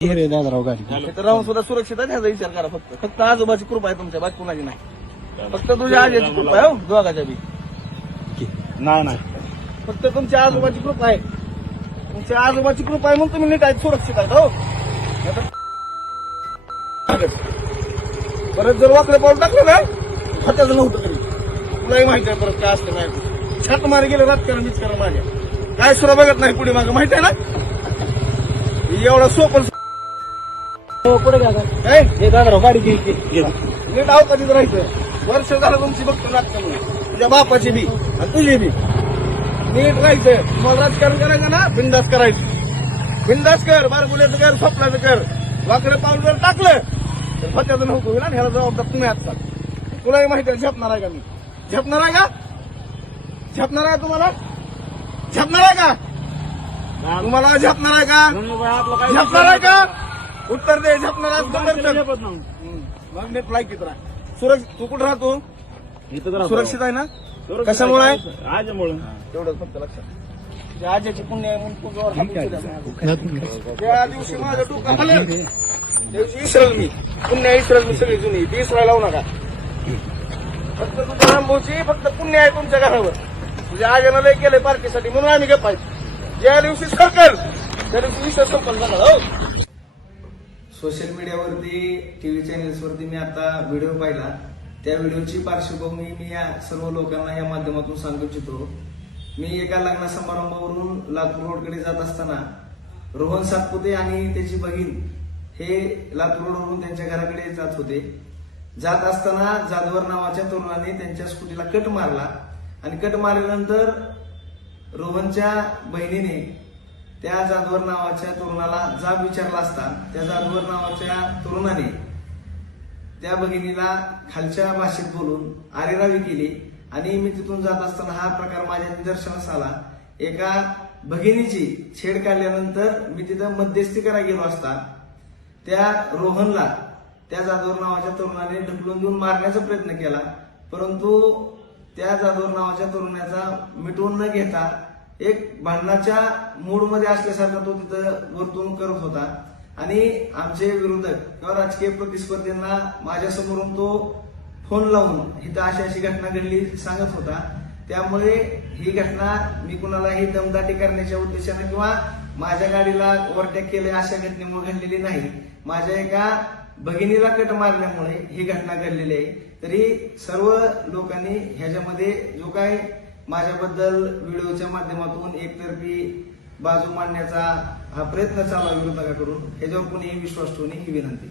रे दादाराव गाडी राहून सुद्धा सुरक्षित आहे ह्याचा विचार करा फक्त. फक्त आजोबाची कृपा आहे तुमच्या बाकी कुणाची नाही. फक्त तुझ्या आजीची कृपा आहे हो दोघाच्या बी. नाही नाही. फक्त तुमच्या आजोबाची कृपा आहे. तुमच्या आजोबाची कृपा आहे म्हणून तुम्ही नीट आहेत सुरक्षित आहेत हो. परत जर वाकडे पाऊल टाकलं ना हाताचं नव्हतं कधी तुलाही माहिती आहे परत काय असतं नाही. छात मारे गेलं राजकारण बिचकारण माझ्या काय सुद्धा बघत नाही पुढे मागं माहिती आहे ना? एवढा सोपं हो पुढे हे दादाराव गाडी. नीट आव कधीच राहायचं. वर्ष झालं तुमची बघतो लागतं तुझ्या बापाची बी आणि तुझी बी. नीट राहायचं. तुम्हाला राजकारण करायचं ना बिंदास करायचं. बिंदास कर बारगुल्याचं कर स्वप्नाचं कर. वाकडे पाऊल जर टाकलं तर फत्याचं नव्हतं होईल आणि ह्याला जबाबदार तुम्ही असतात तुलाही माहिती आहे झेपणार आहे का मी? झेपणार आहे का? झेपणार आहे तुम्हाला? झेपणार आहे का? तुम्हाला झेपणार आहे का? झेपणार आहे का? उत्तर दे झेपणार आहे का? हम्म. मग नीट लायकीत राहा सुरक्षित तू कुठं राहतो? सुरक्षित आहे ना? कशामुळे? आहे. आजमुळे तेवढंच फक्त लक्षात. आजीची पुण्य. त्या दिवशी माझं डोकं हलेल. त्या दिवशी इसरल मी. पुण्य इसरल मी सगळी जुनी. ती इसरायला लावू नका. फक्त तुझ्या रामभाऊची फक्त पुण्य आहे तुमच्या घरावर. तुझ्या आजीनं लय केलंय पार्टीसाठी म्हणून आम्ही गप्प आहे. ज्या दिवशी सरकल त्या दिवशी विषय संपल झाला हो. सोशल मीडियावरती टीव्ही चॅनेल्सवरती मी आता व्हिडिओ पाहिला. त्या व्हिडिओची पार्श्वभूमी मी या सर्व लोकांना या माध्यमातून सांगू इच्छितो. मी एका लग्न समारंभावरून लातूर रोडकडे जात असताना रोहन सातपुते आणि त्याची बहीण हे लातूर रोडवरून त्यांच्या घराकडे जात होते. जात असताना जाधवर नावाच्या तरुणाने त्यांच्या स्कूटीला कट मारला आणि कट मारल्यानंतर रोहनच्या बहिणीने त्या जाधवर नावाच्या तरुणाला जाब विचारला असता त्या जाधवर नावाच्या तरुणाने त्या भगिनीला खालच्या भाषेत बोलून आरेरावी केली आणि मी तिथून जात असताना हा प्रकार माझ्या निदर्शनास आला. एका भगिनीची छेड काढल्यानंतर मी तिथं मध्यस्थी करायला गेलो असता. त्या रोहनला त्या जाधवर नावाच्या तरुणाने ढकलून देऊन मारण्याचा प्रयत्न केला परंतु त्या जाधवर नावाच्या तरुणाचा मिटवून न घेता एक भांडणाच्या मूडमध्ये असल्यासारखा तो तिथं वर्तवणूक करत होता. आणि आमचे विरोधक किंवा राजकीय प्रतिस्पर्धींना माझ्यासमोरून तो फोन लावून इथं अशी अशी घटना घडली सांगत होता. त्यामुळे ही घटना मी कुणालाही दमदाटी करण्याच्या उद्देशाने किंवा माझ्या गाडीला ओव्हरटेक केले अशा घटनेमुळे घडलेली नाही. माझ्या एका भगिनीला कट मारल्यामुळे ही घटना घडलेली आहे. तरी सर्व लोकांनी ह्याच्यामध्ये जो काय माझ्याबद्दल व्हिडिओच्या माध्यमातून एकतर्फी बाजू मांडण्याचा हा प्रयत्न चालू विरोधकाकडून. ह्याच्यावर कोणीही विश्वास ठेवणे ही विनंती.